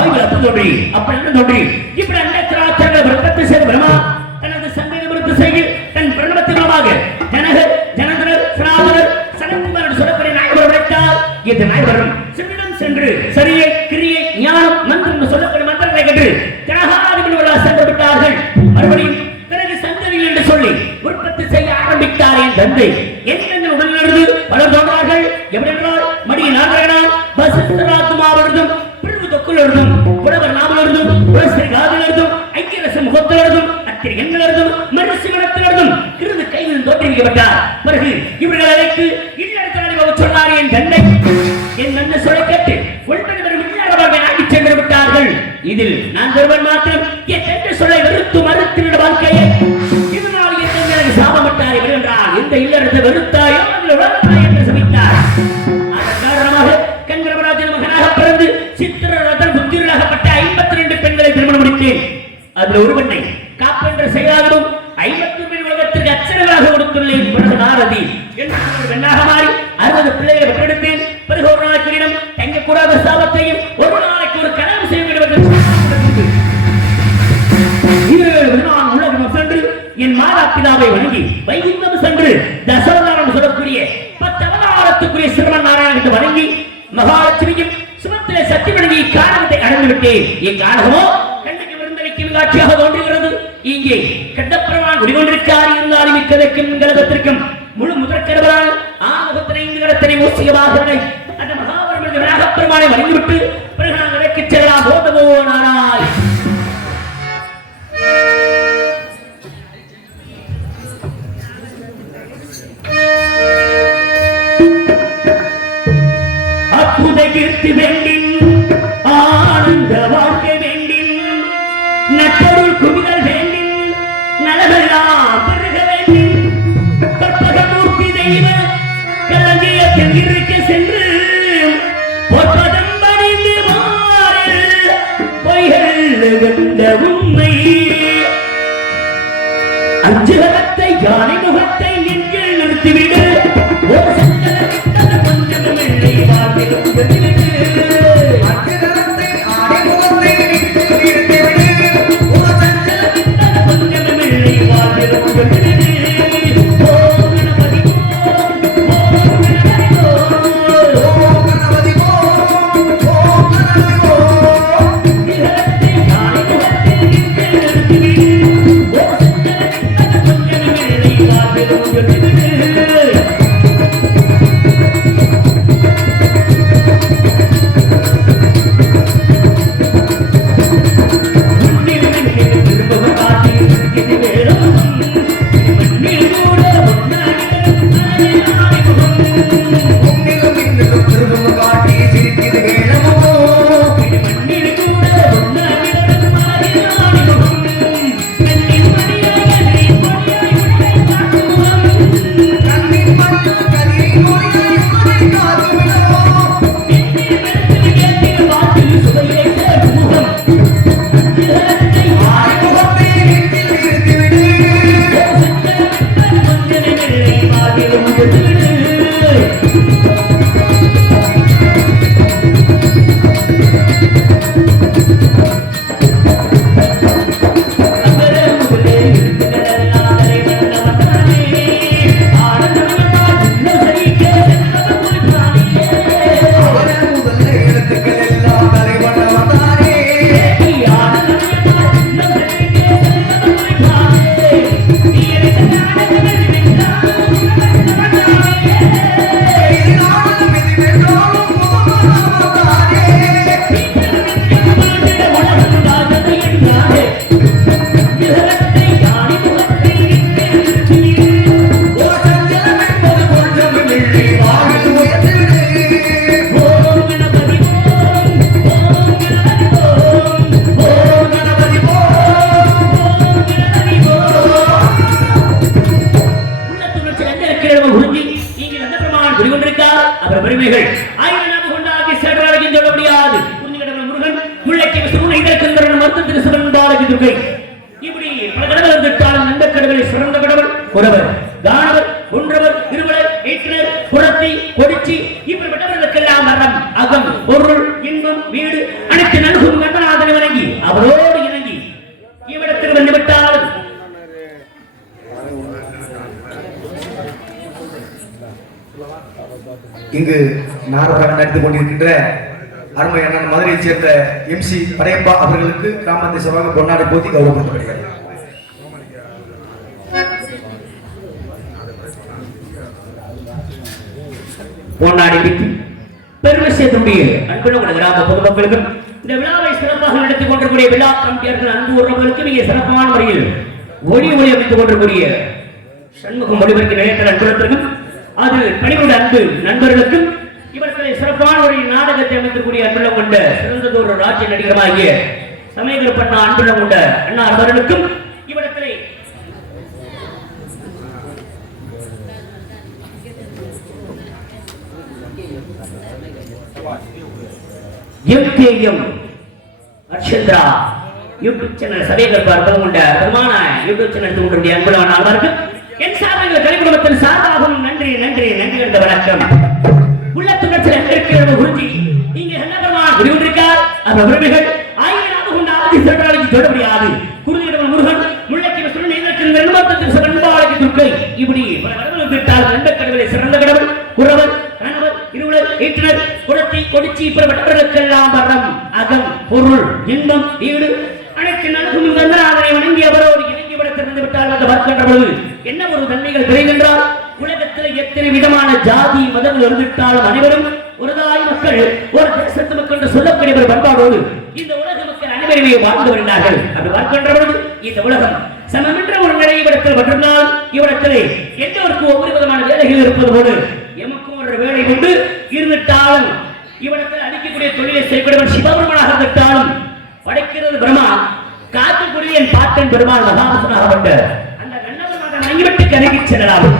வாயுல தோன்றி அப்ப என்ன தோன்றி இப்படி அண்டத்திராட்சங்கள் விருப்பத்தை செய்த பிரம்மா தனது சந்தை விருத்து செய்து தன் பிரணவத்தின் மூலமாக ஜனகர் ஜனகர் சனாதனர் சனகுமாரன் சொல்லக்கூடிய நாயகர் உழைத்தார். இந்த நாயகரும் சிவனிடம் சென்று சரியை கிரியை ஞானம் மந்திரம் சொல்லக்கூடிய மந்திரங்களை கற்று ஜனகாதிபதிகளாக சென்று விட்டார்கள். மறுபடியும் பிறகு சந்ததியில் என்று சொல்லி உற்பத்தி செய்ய ஆரம்பித்தார். என் தந்தை எந்த உடலிலிருந்து பலர் தோன்றார்கள். எப்படி என்றால் மடியின் ஆதரகனால் வசிஷ்டராத்மாவிலிருந்தும் பிரிவு தொக்குலிருந்தும் புலவர் நாவலிருந்தும் காதிலிருந்தும் ஐக்கியரசம் முகத்திலிருந்தும் அத்திரி எண்ணிலிருந்தும் மனுஷிவனத்திலிருந்தும் கிருது கையில் தோற்றுவிக்கப்பட்டார். பிறகு இவர்கள் அழைத்து இல்லறத்தில் சொன்னார். என் தந்தை என் நன்மை சொல்ல கேட்டு ஆகி சென்று விட்டார்கள். இதில் நான் ஒருவன் மாத்திரம் என் தந்தை சொல்ல வெறுத்து மறுத்திருந்த வாழ்க்கையை இதனால் எனக்கு சாபமிட்டார். என்றால் இந்த இல்லறத்தை வெறுத்தாயோ அதில் உலகத்தாய் என்று சபித்தார். அதன் காரணமாக கங்கரவராஜன் மகனாக பிறந்து சித்திரரதன் புத்திரனாகப்பட்ட 52 பெண்களை திருமணம் முடித்தேன். அதில் ஒரு பெண்ணை காப்பென்ற செயலாகவும் 51 உலகத்திற்கு அச்சரவாக கொடுத்துள்ளேன். பிறகு நாரதி என்று பெண்ணாக மாறி 60 பிள்ளைகளை பெற்றெடுத்தேன். பிறகு ஒரு நாளைக்கு இடம் தங்கக்கூடாத சாபத்தையும் ஒரு நாளைக்கு ஒரு கனவு செய்ய வேண்டும் நான் உலகம் சென்று என் மாதா பிதாவை வணங்கி வைகுந்தம் சென்று தசவதாரம் சொல்லக்கூடிய 10 அவதாரத்துக்குரிய சிறுவன் நாராயணத்தை வணங்கி மகாலட்சுமியும் சுமத்திலே சக்தி வணங்கி காரணத்தை அடைந்து விட்டேன். இக்காரணமோ கண்ணுக்கு விருந்தளிக்கும் காட்சியாக தோன்றுகிறது. இங்கே கட்டப்பிரமான் குடிகொண்டிருக்கார். இருந்தாலும் இக்கதைக்கும் கலகத்திற்கும் முழு முதற்கடவரான ஆமுகத்தினை இந்த கடத்தினை மூசிகமாக அந்த மகாபுரம் விநாயகப்பெருமானை வணங்கிவிட்டு பிறகு நான் விலைக்கு செல்லலாம். போதமோ நாராய் அற்புத கீர்த்தி வேண்டின் ஆனந்த வாழ்க்கை வேண்டின் நட்டொருள் குவிதல் வேண்டின் நலமெல்லாம் பெருக வேண்டின் கற்பகமூர்த்தி தெய்வ களஞ்சியத்தில் இருக்க சென்று பொற்பதம் பணிந்து மாறில் பொய்கள் கண்ட உண்மை அஞ்சுகத்தை யானை முகத்தை நின்று நிறுத்திவிடு. ஒரு சங்கரவிட்டது கொஞ்சம் வெள்ளை வாழ்வில் உயர்த்திவிடு. அஞ்சுகத்தை யானை முகத்தை நின்று நிறுத்திவிடு. ஒரு சங்கரவிட்டது கொஞ்சம் வெள்ளை வாழ்வில் உயர்த்திவிடு. வீடு அனைத்து நல்கும் இங்கு நாடகம் நடத்தி கொண்டிருக்கின்ற அருமை அண்ணன் மதுரையைச் சேர்ந்த MC படையப்பா அவர்களுக்கு கிராமத்தை சபாக பொன்னாடை போத்தி கௌரவப்படுத்தப்படுகிறது. பொன்னாடை விட்டு பெருமை சேர்த்துடைய அன்புள்ள கிராம பொதுமக்களுக்கும் இந்த விழாவை சிறப்பாக நடத்திக் கொண்டிருக்கூடிய விழா கமிட்டியாளர்கள் அன்பு உறவுகளுக்கு மிக சிறப்பான முறையில் ஒளி அமைத்துக் கொண்டிருக்கூடிய சண்முகம் ஒளிபரப்பு நிலையத்தில் அன்புறத்திற்கும் அது பணிவுள்ள அன்பு நண்பர்களுக்கும் இவர்களை சிறப்பான ஒரு நாடகத்தை அமைக்கக்கூடிய அன்புள்ளம் கொண்ட சிறந்ததொரு ராஜ்ய நடிகராகிய சமயகர் பண்ணா அன்புள்ளம் கொண்ட அண்ணா அவர்களுக்கும் இவர்களை எம்கேஎம் அர்ஷந்திரா யூடியூப் சேனல் சமயகர் பார்ப்பது கொண்ட பிரமாண யூடியூப் சேனல் தூண்டுடைய அன்புள்ளவன் அவர்களுக்கு என் சார்பில் கலைக்குடும்பத்தின் சார்பாகவும் நன்றி நன்றி நன்றி என்ற வணக்கம். உள்ளத்துணர்ச்சியில் இருக்கிற குருஜி நீங்க என்ன பெருமான் குடிகொண்டிருக்கார் அந்த உரிமைகள் ஆயிரம் கொண்ட ஆதி சிறப்பாக சொல்ல முடியாது. குருதியிடம் முருகன் முல்லைக்கு விசுவன் நீதத்தின் நண்பத்தின் சிறப்பாக துர்க்கை இப்படி பல கடவுள் விட்டால் நண்ப கடவுளை சிறந்த கடவுள் குறவர் கணவர் இருளர் ஈட்டனர் குடத்தை கொடிச்சி பிறவற்றவர்களுக்கெல்லாம் வரம் அகம் பொருள் இன்பம் ஈடு அனைத்து நலகும் கந்தராதனை வணங்கி அவரோடு இணங்கி விட திறந்து விட்டால் அந்த வர்க்கின்ற பொழுது என்ன ஒரு நன்மைகள் கிடைக்கின்றால் உலகத்தில் எத்தனை விதமான ஜாதி மதங்கள் இருந்துவிட்டாலும் அனைவரும் ஒருதாய் மக்கள் ஒரு தேசத்து மக்கள் என்று சொல்லக்கூடிய ஒரு பண்பாடோடு இந்த உலக மக்கள் அனைவருமே வாழ்ந்து வருகிறார்கள். அப்படி பார்க்கின்ற பொழுது இந்த உலகம் சமமென்ற ஒரு நிலையிடத்தில் மட்டும்தான் இவ்விடத்திலே எல்லோருக்கு ஒவ்வொரு விதமான வேலைகள் இருப்பது போது எமக்கும் ஒரு வேலை கொண்டு இருந்துட்டாலும் இவ்விடத்தில் அடிக்கக்கூடிய தொழிலை செய்யக்கூடியவர் சிவபெருமனாக இருந்துட்டாலும் படைக்கிறது பிரம்மா காத்துக்குரிய என் பாட்டன் பெருமாள் மகாபுசனாகப்பட்ட அந்த கண்ணபெருமானை வணங்கிவிட்டு கருகி செல்லலாம்.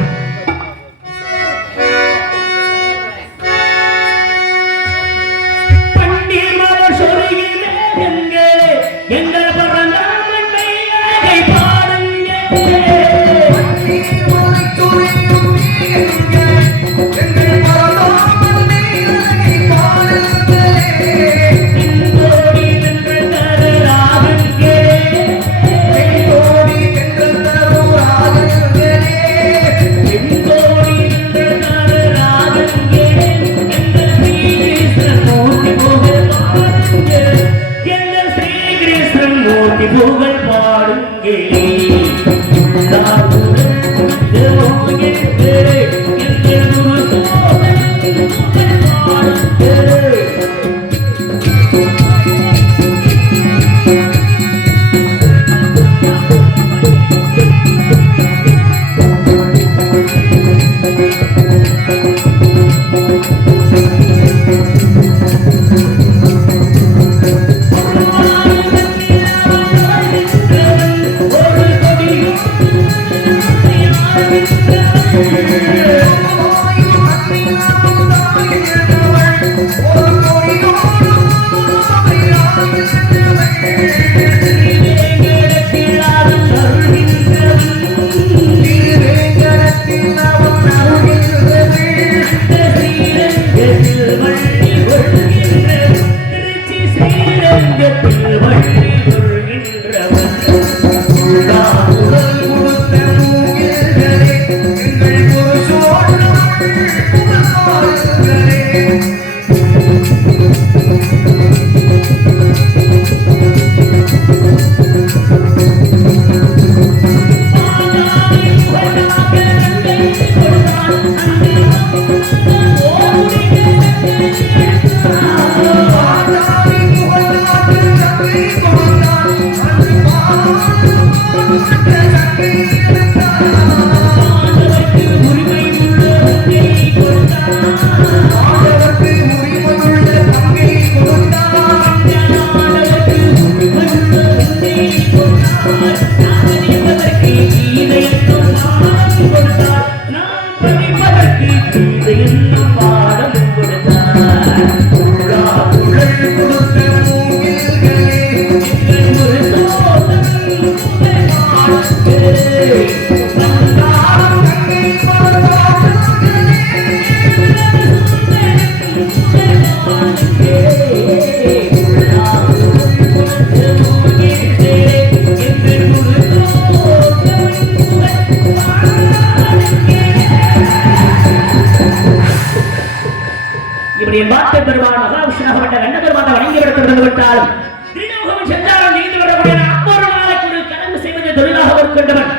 இப்படி என் வார்த்தை பெருமாள் மகாவிஷ்ணாகப்பட்ட கண்ட பெருமாட்டை வணங்கிவிடத்திலிருந்து விட்டாலும் திருநோகம் சென்றாலும் நீந்து விடக்கூடிய ஒவ்வொரு நாளைக்கு ஒரு கலந்து செய்வதை தொழிலாக கொண்டவன்.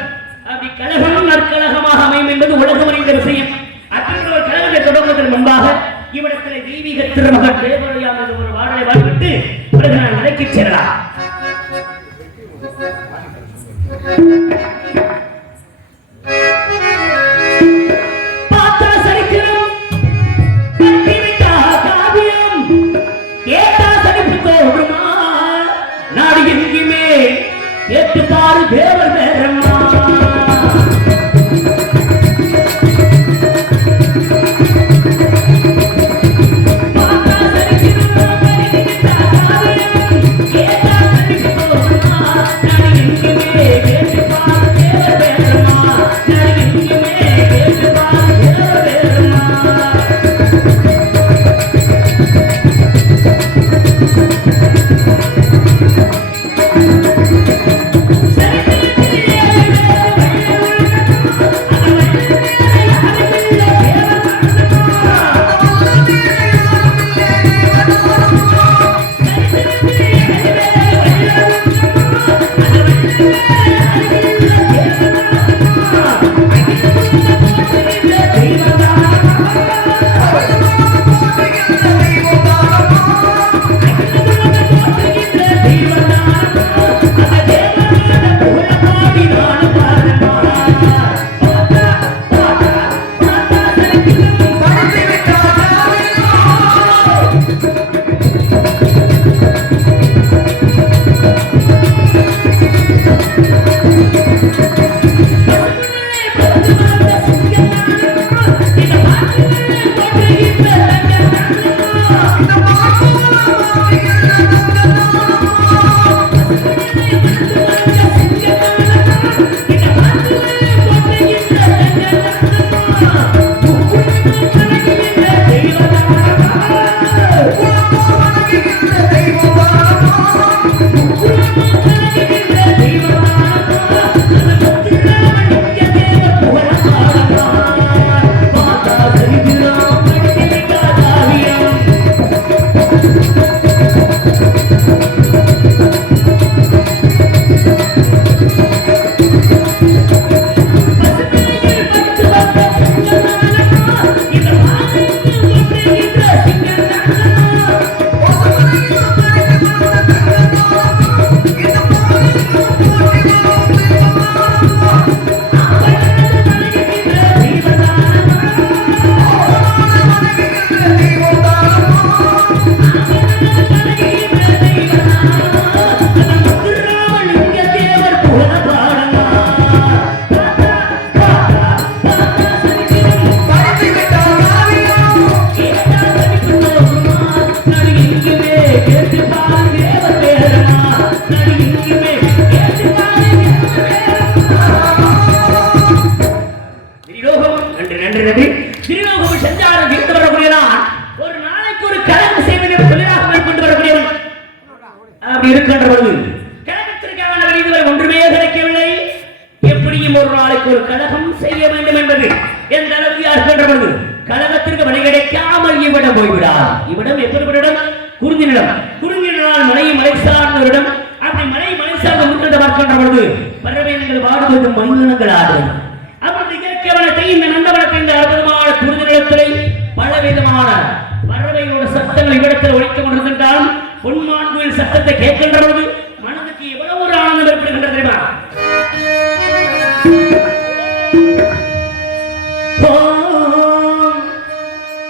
அப்படி கலகம் நற்கலகமாக அமையும் என்பது உலகம் அறிந்த விஷயம். அத்தகைய ஒரு கலகத்தை தொடங்குவதற்கு முன்பாக இவ்விடத்தில் தெய்வீக திருமகன் தேவரையாம் என்று ஒரு வாழலை வாழ்விட்டு பிறகு நான் நிலைக்கு செல்லலாம். ஏற்றுப்பாரு தேவர் நேரம்மா சத்தத்தை கேட்கின்ற பொழுது மனதுக்கு எவ்வளவு ஒரு ஆனந்தம் ஏற்படுகின்றது தெரியுமா?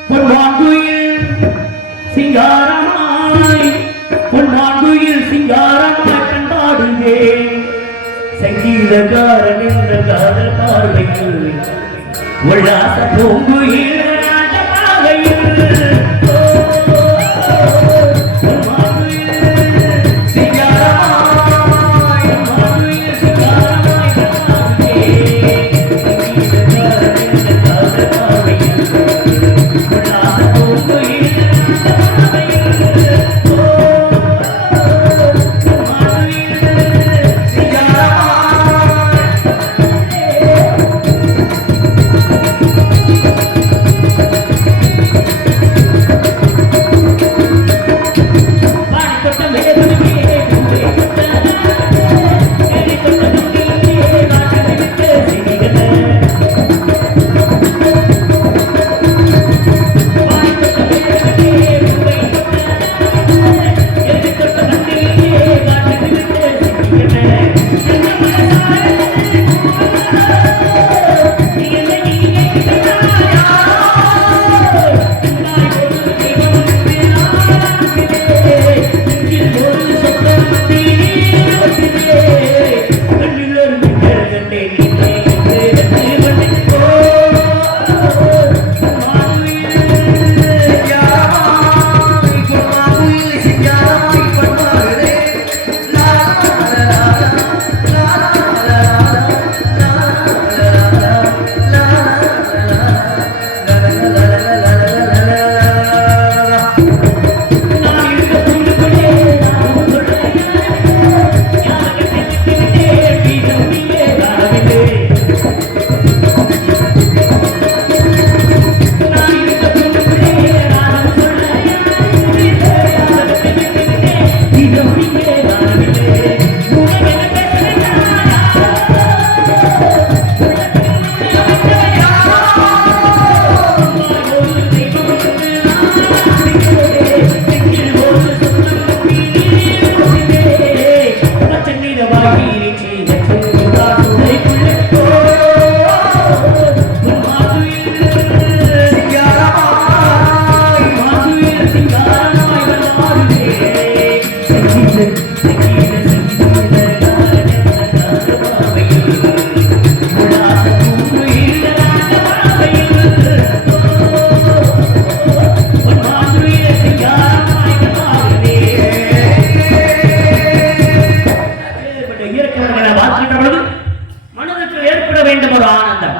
பொன்மாங்குயில் சிங்காரமாய் பண்பாடுங்கே சங்கீதக்காரன் என்ற காதல் பார்வையில் உல்லாச பூங்குயில் சிங்காரமாய் வந்தாடுதே வேண்டும் ஒரு ஆனந்தம்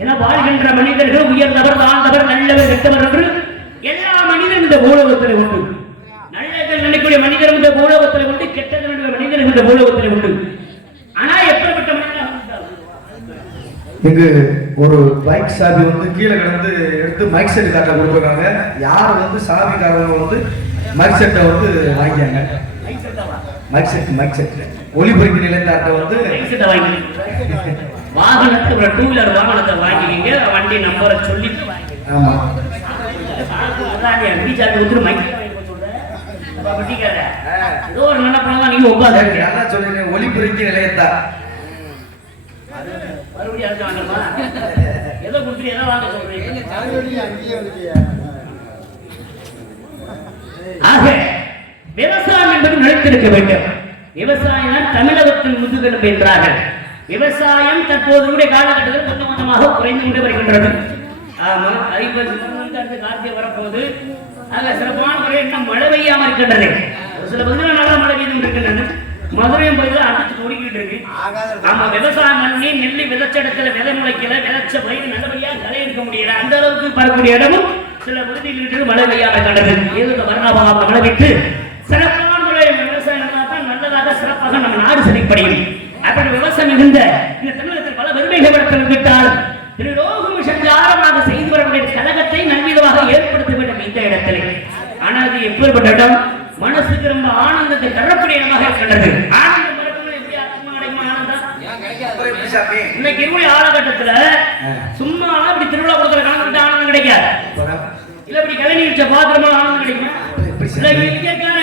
என வாழ்கின்ற மனிதர்கள் உயர்ந்தவர் தாழ்ந்தவர் நல்லவர் கெட்டவர் என்று எல்லா மனிதரும் இந்த பூலோகத்தில் உண்டு. நல்லவர் நினைக்கூடிய மனிதர் இந்த பூலோகத்தில் உண்டு, கெட்டவர் மனிதர் இந்த பூலோகத்தில் உண்டு. ஆனா எப்படிப்பட்ட மனிதனாக இங்கு ஒரு பைக் சாவி வந்து கீழே கிடந்து எடுத்து மைக் செட் காட்ட கொடுக்குறாங்க. யார் வந்து சாவிக்காரங்க வந்து மைக் செட்டை வந்து வாங்கிக்காங்க. மைக் செட் ஒளிபெருக்கி நிலையத்தாட்ட வந்து வாகனத்தை ஒரு டூ வீலர் வாகனத்தை வாங்கிக்கிங்க, வண்டி நம்பரை சொல்லிட்டு ஆமா ஏதோ ஒரு நினைப்பா நீங்க உட்காந்து நல்லா சொல்லுங்க. ஒளிபெருக்கி நிலையத்தா மறுபடியும் அடுத்து வாங்கம்மா. எதை கொடுத்து எதை வாங்க சொல்றீங்க? ஆக விவசாயம் என்பது நிலைத்திருக்க வேண்டும். விவசாயம் தமிழகத்தின் முதுகெலும்பு என்றார்கள். விவசாயம் தற்போது காலகட்டத்தில் கொஞ்சம் கொஞ்சமாக குறைந்து கொண்டு வருகின்றது. ஆமா, 50 கார்த்திகை வரப்போது ஆக சிறப்பான முறை இன்னும் மழை பெய்யாம இருக்கின்றது. ஒரு சில பகுதியில் நல்லா மழை பெய்து இருக்கின்றது. மதுரையும் பகுதியில் அடிச்சு ஓடிக்கிட்டு இருக்கு. ஆமா, விவசாயம் பண்ணி நெல்லி விதைச்ச இடத்துல விதை முளைக்கல, விதைச்ச பயிர் நல்லபடியா களை எடுக்க முடியல. அந்த அளவுக்கு பரக்கூடிய இடமும் சில பகுதியில் மழை பெய்யாம இருக்கின்றது. ஏதோ வர்ணாபாக மழை பெய்து சிறப்பான முறை விவசாயம் தான் நல்லதாக சிறப்பாக நம்ம நாடு செழிப்படையும். அப்படி விவசாயம் இருந்த இந்த தமிழகத்தில் பல பெருமைகள் விட்டால் திருலோகம் சஞ்சாரமாக செய்து வரக்கூடிய கழகத்தை நன்விதமாக ஏற்படுத்த வேண்டும் இந்த இடத்திலே. ஆனால் அது எப்பேற்பட்ட இடம், மனசுக்கு ரொம்ப ஆனந்தத்தை தரக்கூடிய இடமாக இருக்கின்றது. ஆனந்தம் வரக்கூடிய எப்படி ஆத்மா அடைமா ஆனந்தம் இன்னைக்கு இருமுறை காலகட்டத்துல சும்மா இப்படி திருவிழா கொடுக்குற கலந்துட்டு ஆனந்தம் கிடைக்காது. இல்ல இப்படி கலை நீச்ச பாத்திரமா ஆனந்தம் கிடைக்கும்.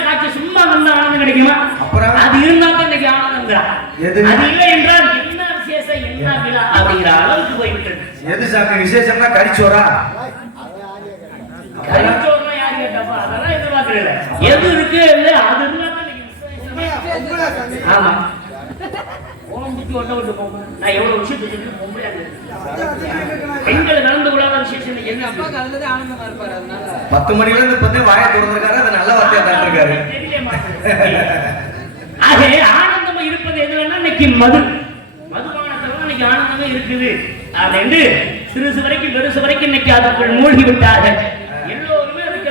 காட்சி சும்மா வந்த ஆனந்தம் கிடைக்குமா? அது இருந்தா தான் இன்னைக்கு ஆனந்தம். அது இல்லை என்றால் என்ன விசேஷம் என்ன விழா அப்படிங்கிற அளவுக்கு போய்விட்டது. எது சாமி விசேஷம்னா கரிச்சோரா? கரிச்சோரா யாரு கேட்டப்பா? அதெல்லாம் எதிர்பார்க்கல. எது இருக்கு இல்ல அது இருந்தா தான் விசேஷம். ஆமா, ஓம் புத்தி ஒட்ட விட்டு போங்க. நான் எவ்வளவு விஷயத்தை சொல்லி பொம்பளையா பெண்கள் கலந்து கொள்ளாத விசேஷம் என்ன? அப்பா கலந்ததே ஆனந்தமா இருப்பாரு. அதனால 10 மணில இருந்து 10 வாயை திறந்திருக்காரு. அது நல்ல வார்த்தையா தான் இருக்காரு. ஆகவே ஆனந்தமா இருப்பது எதுனா இன்னைக்கு மதுபானத்துல இன்னைக்கு ஆனந்தமே இருக்குது அப்படின்னு சிறுசு வரைக்கும் பெருசு வரைக்கும் இன்னைக்கு அதுக்குள் மூழ்கி விட்டார்கள். எல்லோருமே அதுக்கு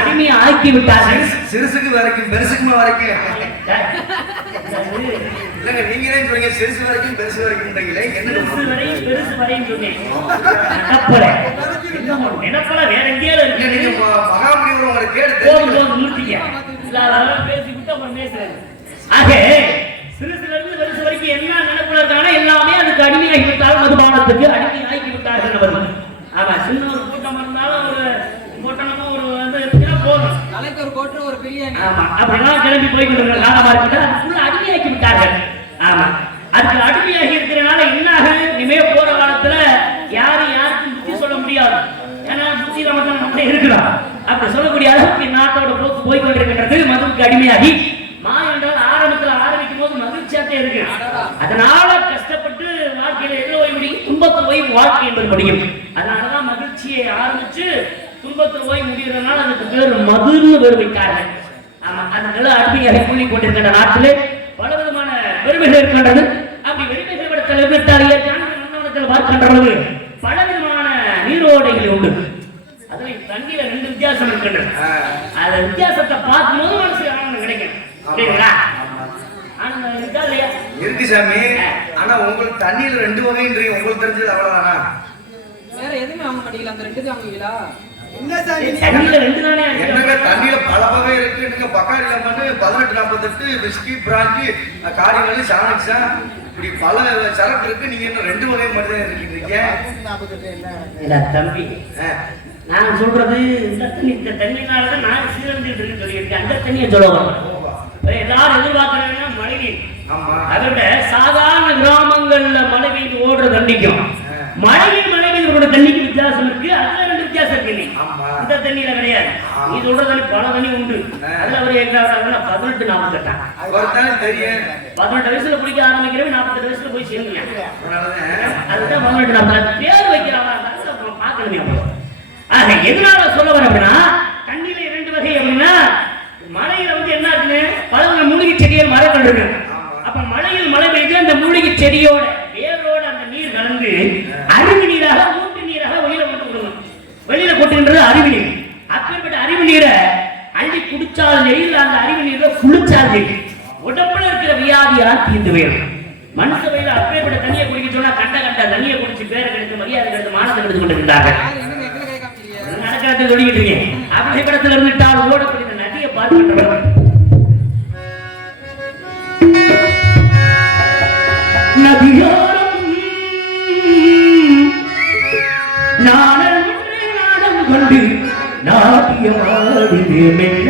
அடிமையை ஆக்கி விட்டார்கள். சிறுசுக்கு வரைக்கும் பெருசுக்கு வரைக்கும் இல்லங்க, நீங்களே சொல்றீங்க சிறுசு வரைக்கும் பெருசு வரைக்கும் சிறுசு வரையும் பெருசு வரையும் சொன்னேன். நினைப்பல வேற எங்கேயாவது இருக்கு. மகாபலிபுரம் உங்களுக்கு கேட்டு பேசி விட்டு அப்புறம் பேசுறேன். ஆக சிறுசுல இருந்து பெருசு வரைக்கும் என்ன நினைப்புல இருக்காங்க எல்லாமே அதுக்கு அடிமையாகி விட்டாலும் மதுபானத்துக்கு அடிமையாகி விட்டார்கள். ஆமா, சின்ன ஒரு கூட்டம் இருந்தாலும் ஒரு கூட்டமா ஒரு வந்து போதும். தலைக்கு ஒரு கோட்டு ஒரு பிரியாணி. ஆமா, அப்படிலாம் கிளம்பி போய்கிட்டு காலமா இருக்கா அதுக்குள்ள அடிமையாக்கி விட்டார்கள். ஆமா, அதுக்கு அடிமையாகி இருக்கிறதுனால என்னாக இனிமே போற காலத்துல யாருக்கும் புத்தி சொல்ல முடியாது. ஏன்னா புத்தி நமக்கு இருக்கலாம். அப்படி சொல்லக்கூடிய அளவுக்கு நாட்டோட போக்கு போய்கொண்டிருக்கின்றது. மதுவுக்கு அடிமையாகி என்றால் ஆரம்பிக்கும் போது மகிழ்ச்சியாத்தே இருக்கு. அதனால கஷ்டப்பட்டு வாழ்க்கையில எதிர போய் முடியும், துன்பத்தில் போய் வாழ்க்கை என்பது முடியும். அதனாலதான் மகிழ்ச்சியை ஆரம்பிச்சு துன்பத்தில் போய் முடிகிறதுனால அதுக்கு பேர் மதுன்னு பேர் வைத்தார்கள். ஆமா, அதனால அடிமையாக கூலி கொண்டிருக்கின்ற நாட்டிலே பல விதமான பெருமைகள் இருக்கின்றது. அப்படி பெருமைகள் விடத்தில் பார்க்கின்றது பல விதமான நீரோடைகள் உண்டு. அதுல தண்ணீர 2 வித்தியாசம் இருக்கின்றது. அந்த வித்தியாசத்தை பார்க்கும்போது மனசுக்கு ஆனந்தம் கிடைக்கும். இருக்கு சாமி. ஆனா உங்களுக்கு தண்ணியில 2 வகைன்றீங்க, உங்களுக்கு தெரிஞ்சது அவ்வளவுதானா? வேற எதுவுமே வாங்க மாட்டீங்களா? அந்த 2 தான் வாங்குவீங்களா? தண்ணியில 2 தானே என்னங்க? தண்ணியில பல வகை இருக்கு. நீங்க பக்காடி லெமன் 1848 விஸ்கி பிராண்டி காரினல் சானக்ஸா இப்படி பல சரக்கு இருக்கு. நீங்க என்ன 2 வகை மட்டும் தான் இருக்கீங்க? இல்ல தம்பி, நான் சொல்றது இந்த தண்ணினாலதான் நான் சீரழிஞ்சிட்டு இருக்குன்னு சொல்லியிருக்கேன். அந்த தண்ணியை சொல்லுவாங்க. எல்லாரும் எதிர்பார்க்கறாங்கன்னா மழைநீர். அதோட சாதாரண கிராமங்கள்ல மழைநீர் ஓடுற தண்ணிக்கும் மழைநீர் தண்ணிக்கு வித்தியாசம் இருக்கு. அதுல 2 வித்தியாசம் இருக்கு. இந்த தண்ணியில கிடையாது. நீ சொல்ற தண்ணி பல தண்ணி உண்டு. அதுல அவர் எங்க 18-48 தெரியும். 18 வயசுல குடிக்க ஆரம்பிக்கிறவங்க 48 வயசுல போய் சேர்ந்துங்க. அதுதான் 18-40 பேர் வைக்கிறாங்க. பார்க்கணுமே அப்போ. ஆக எதனால சொல்ல வர அப்படின்னா தண்ணியில 2 வகை அப்படின்னா மலையில வந்து என்ன இருக்குன்னு பல மூலிகை செடிகள் மரங்கள் இருக்கு. அப்ப மலையில் மழை பெய்து அந்த மூலிகை செடியோட வேரோட அந்த நீர் கலந்து அறிவு நீராக ஊட்டு நீராக வெளியில கொண்டு விடணும். வெளியில கொட்டுன்றது அறிவு நீர். அப்பேற்பட்ட அறிவு நீரை அள்ளி குடிச்சால் நெய்யில் அந்த அறிவு நீரை குளிச்சால் நெய் உடம்புல இருக்கிற வியாதியால் தீர்ந்து போயிடும். மனுஷ வயல அப்பேற்பட்ட தண்ணியை குடிக்க சொன்னா கண்ட தண்ணியை குடிச்சு பேரை கெடுத்து மரியாதை கெடுத்து மானத்தை கெடுத்து கொண்டு இருந்தாங்க. நடக்கிறத சொல்லிக்கிட்டு இருக்கேன். அப்படி படத்துல இருந்துட்டால் ஓடக்கூடிய நதியை பார்க்கின்றவர் நதியோரம் நாடம் கொண்டு நாட்டியமாடுது மெல்ல